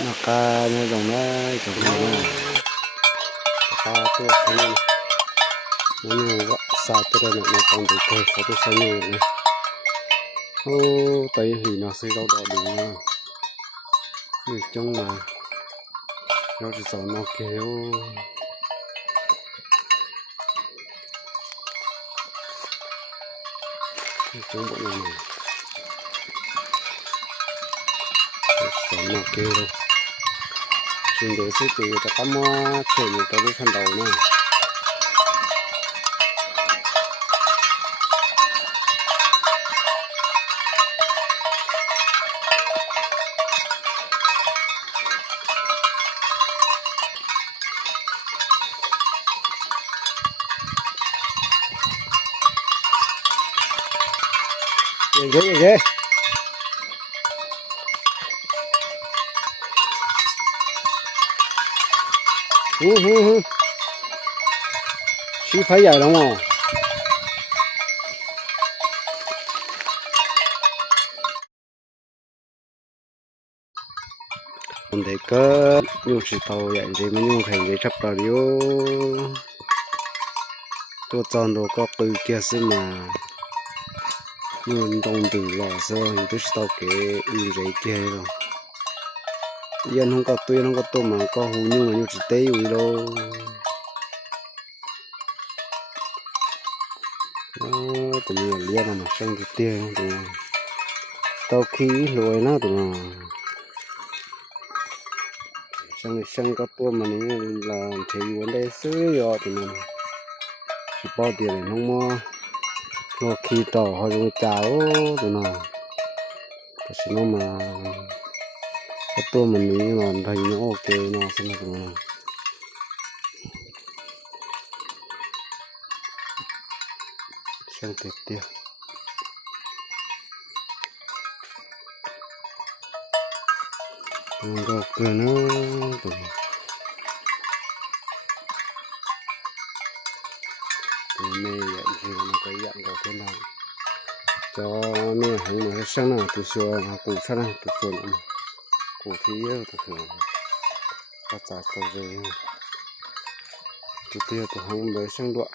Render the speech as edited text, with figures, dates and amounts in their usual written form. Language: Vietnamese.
Makanya dong nay kemana? Satu ini, ini satu dan matang dikit satu sana ini. Oh, tay thì nó sẽ đâu đó đúng không? Như trong mà nó chỉ sợ nó kéo. Trong bọn này sợ nó kéo đâu. Chuyện để sẽ từ ta cắm chuyển một cái phần đầu này. Ghê. Chỉ phải vậy đúng không? Còn để cơ nhung chỉ tàu vậy thì mới nhung thành cái chấp vào điếu tôi chọn đồ có từ kia xem mà nhung đông từ lò sơ thì tôi tàu cái yêu giấy kia rồi yên không có tuyên không có tôm mà có hú nhung mà nhung chỉ té ui đâu tụi mình liên mà sang cái tiền tụi tàu khí lùi nó tụi nó sang cái tôm mà này là thấy vấn đề sữa rồi tụi mình chỉ bao tiền không mua nó khí tàu họ dùng cháo tụi nó chỉ nó mà cái tôm mình này nó thấy nó ok nó xem là tụi nó sang tiếp theo nó cứ nó tụi mẹ vậy thì nó cái dạng có thế nào cho mẹ hàng mà sang nào từ xưa cụ sang nào từ xưa nữa cụ thì từ xưa phát trả tàu rồi từ tiêu từ hàng bé sang đoạn